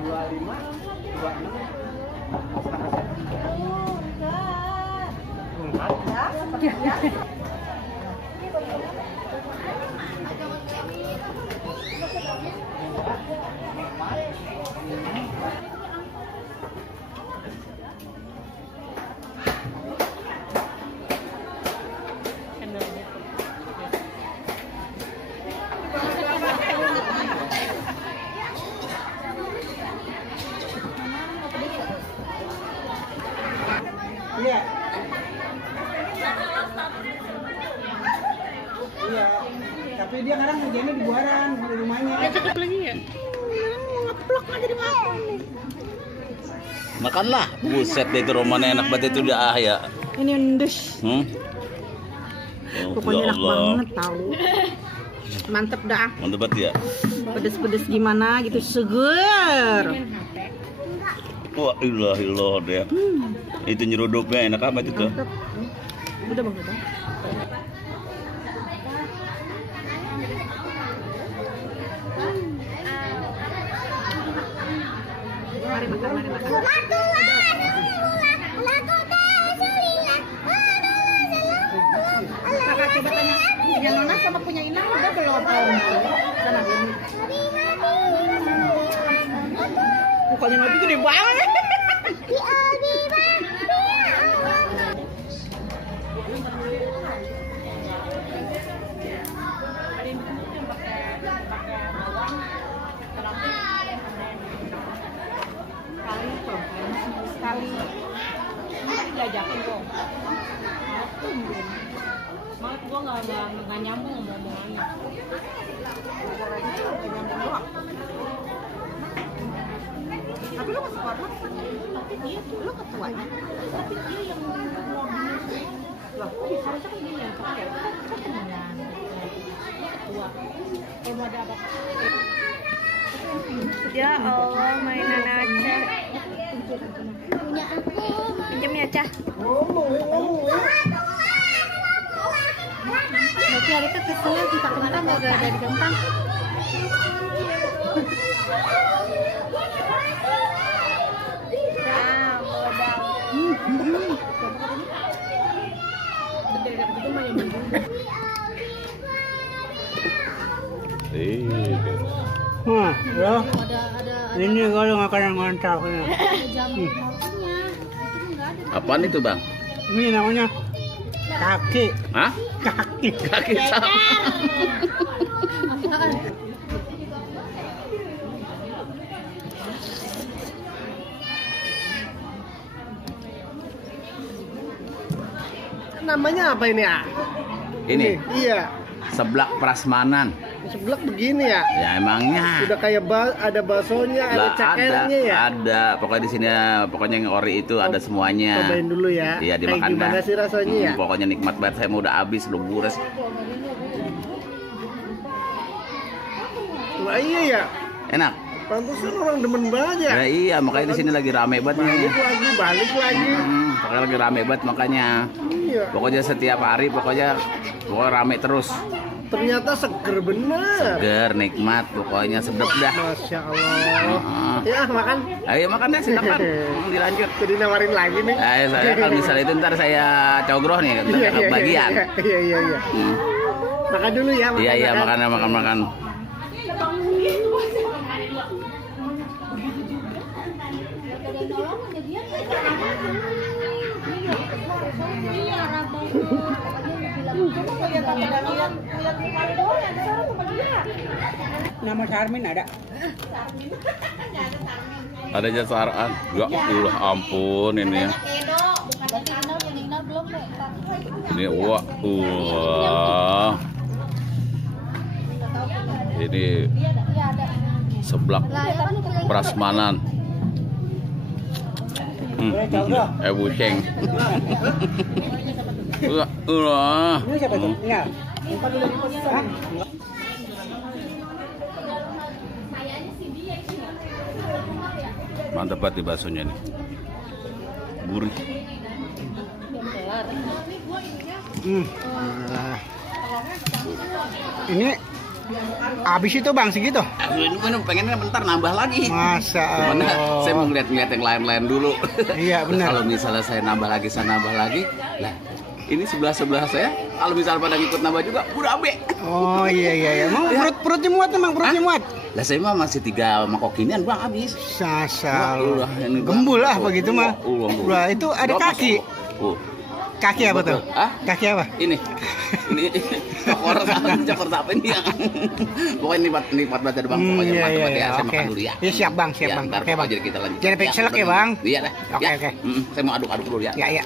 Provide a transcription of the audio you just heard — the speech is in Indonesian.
25, 26. Iya. Iya. Tapi dia kadang ngerjainnya di buaran di rumahnya. Ya cakep lagi ya. Ngeplok aja di makan nih. Makanlah. Buset deh itu romannya enak banget itu dah ya. Ini endes. Oh, Pokoknya ya enak Allah. banget tahu. Mantep dah. Mantap banget ya. Pedes-pedes gimana gitu seger. Wah, ilah deh. Itu nyerudupnya enak amat itu. Mantep. Udah bang, udah. Mari makan, mari makan. Kakak coba tanya, yang Nona sama punya Inang udah belum? Sana ini. Mukanya Nabi gede banget. Sekali diajakin kok. Malah gua nggak nyambung ngomongannya. Tapi lu masuk warnet, tapi dia tuh lu ketuanya. Tapi dia yang mau lah, kok bisa aja kan dia yang pakai. Ketemuan. Ketua. Kalau mau ada apa? Ya Allah, mainan aja. Punya aku. Pinjam ya, Cah. Nanti hari itu kesel kita kentang gak ada di kentang. Ya. Ini kalau makanan ngontalnya. Apaan itu, Bang? Ini namanya kaki. Hah? Kaki. Kaki sapi. Namanya apa ini ya? Ini Iya. seblak prasmanan. Seblak begini ya. Ya emangnya. Udah kayak ada baksonya, ada Lah, cekernya ya. Ada. Pokoknya di sini pokoknya yang ori itu ada semuanya. Cobain dulu ya. Iya, Kayak dimakan gimana dah. sih rasanya ya? Pokoknya nikmat banget. Saya mau udah habis, udah bures. Wah iya ya. Enak. Pantesan orang demen banget ya. Ya, iya, makanya di sini lagi rame banget nih. Balik lagi. Pokoknya lagi rame banget makanya. Iya. Pokoknya setiap hari pokoknya rame terus. Ternyata seger bener. Seger, nikmat, pokoknya sedap dah. Masya Allah. Ya makan. Ayo makan deh, silakan. Dilanjut. Jadi nawarin lagi nih. Ayo saya kalau misalnya itu ntar saya cogroh nih, ntar bagian. Iya. Makan dulu ya. Iya, makan. Nama Sarmin ada. Ada jasaraan. Ya Allah ampun ini ya. Ini wah. Ini seblak prasmanan. Buceng. Ini siapa tuh? Ya. Mantap banget di baksonya nih. Gurih. Ini Habis itu bang segitu. Ini pengennya bentar nambah lagi. Masa Mana Allah. saya mau ngeliat-ngeliat yang lain-lain dulu. Iya, benar. Kalau misalnya saya nambah lagi, lah ini sebelah saya. Kalau misalnya pada ngikut nambah juga, udah abe. Oh iya. Emang perutnya muat emang perutnya muat. Lah saya mah masih 3 mangkok ginian bang habis. Sasal. Wah, ini, Bang. Gembul lah begitu mah. Ulah. Wah, itu ada Berapa, kaki. Oh. Kaki apa tuh? Hah? Kaki apa? Ini cokor apa ini ya? Pokoknya nikmat baca bang. Pokoknya Iya, mantap iya, ya. Saya oke. makan dulu ya. Iya, siap, Bang, siap, Ya, Bang. ntar Oke, Bang. jadi kita lanjut. Jangan sampai keselak ya, Bang. Iya dah. Oke, Ya. oke. Saya mau aduk-aduk dulu ya. Ya.